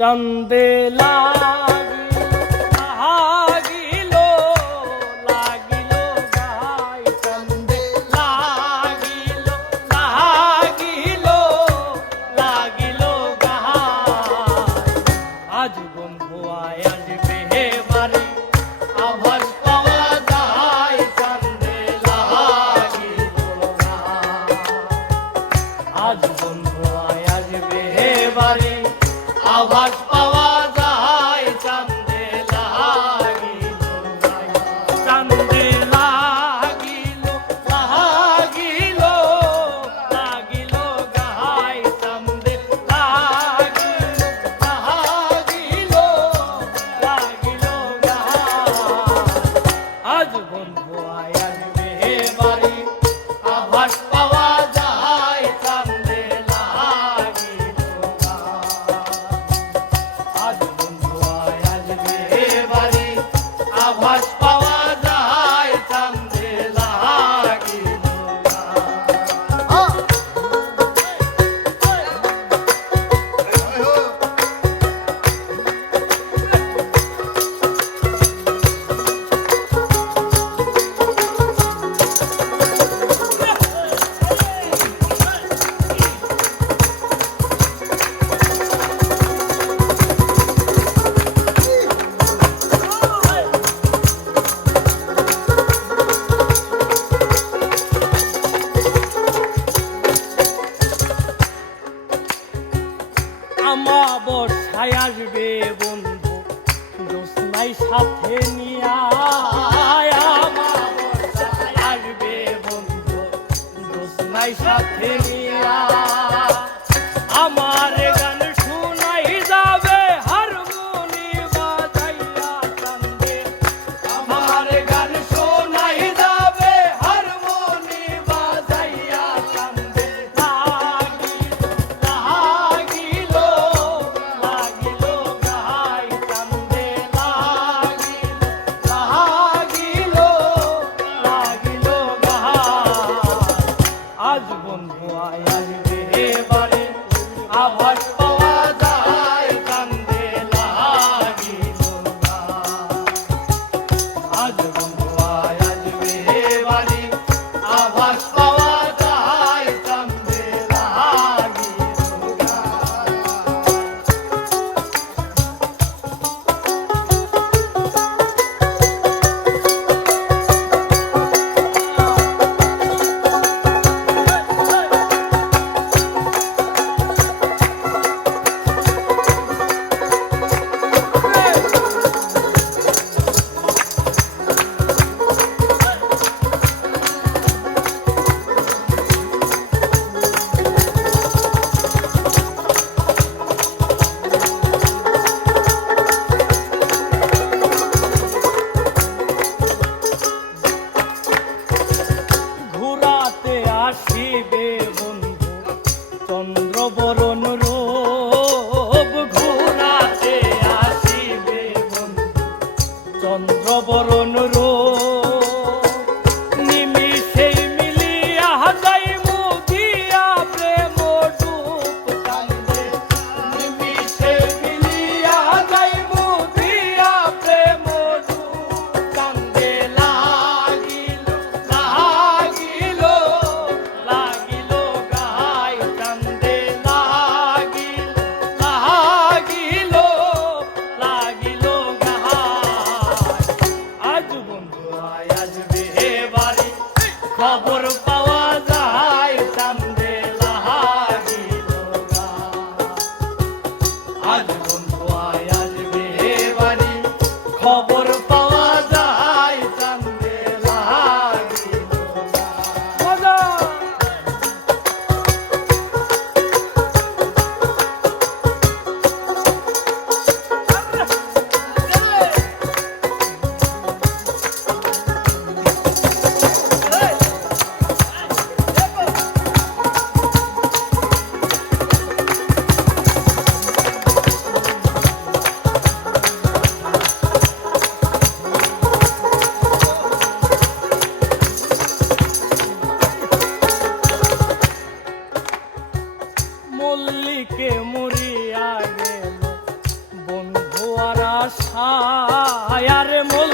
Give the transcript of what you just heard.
চান্দে লাগিল লাগিল গাই চান্দে লাগিল লাগিল গাই আজ বন্ধু আয় আসবে বাড়ি আভাস পাওয়া যায় চান্দে লাগিল গাই আজ বন্ধু আয় আসবে বাড়ি আভাস পাওয়া যায় চান্দে লাগিল গাই চান্দে লাগিল লাগিল গাই চান্দে লাগিল গাই আজ বন্ধু আয় আসবে বাড়ি আভাস পাওয়া যায় চান্দে লাগিল আজ বন্ধু আয় আসবে বাড়ি আভাস পাওয়া যায় চান্দে লাগিল আমাবস্যায় আসবে বন্ধু জ্যোৎস্নায় সাথে নিয়া আমাবস্যায় আসবে বন্ধু জ্যোৎস্নায় সাথে নিয়া আমার গান শুনাই যাবে হারমোনি বাজাইয়া চান্দে আমার গান শোনাই যাবে হারমোনি বাজাইয়া চান্দে লাগিল গাই চান্দে লাগিল গাই আজ বন্ধু আয় আসবে বাড়ি আভাস পাওয়া যায় চান্দে লাগিল আজ বন্ধু আয় আসবে বাড়ি আভাস পাওয়া যায় চান্দে লাগিল ঘুরাতে আসিবে বন্ধু চন্দ্রবরণ রূপ ঘুরাতে আসিবে বন্ধু চন্দ্রবরণ রূপ নিমিষেই মিলিয়া যাই মুদিয়া প্রেম ডুব চান্দে নিমিষেই মিলিয়া যাই মুদিয়া প্রেম ডুব চান্দে লাগিল গাই চান্দে লাগিল গাই আজ বন্ধু আয় আসবে বাড়ি খবর পাওয়া যায় চান্দে লাগিল গাই আজ বন্ধু আয় আসবে বাড়ি খবর পাওয়া যায় চান্দে লাগিল গাই ছায়ার মধ্যে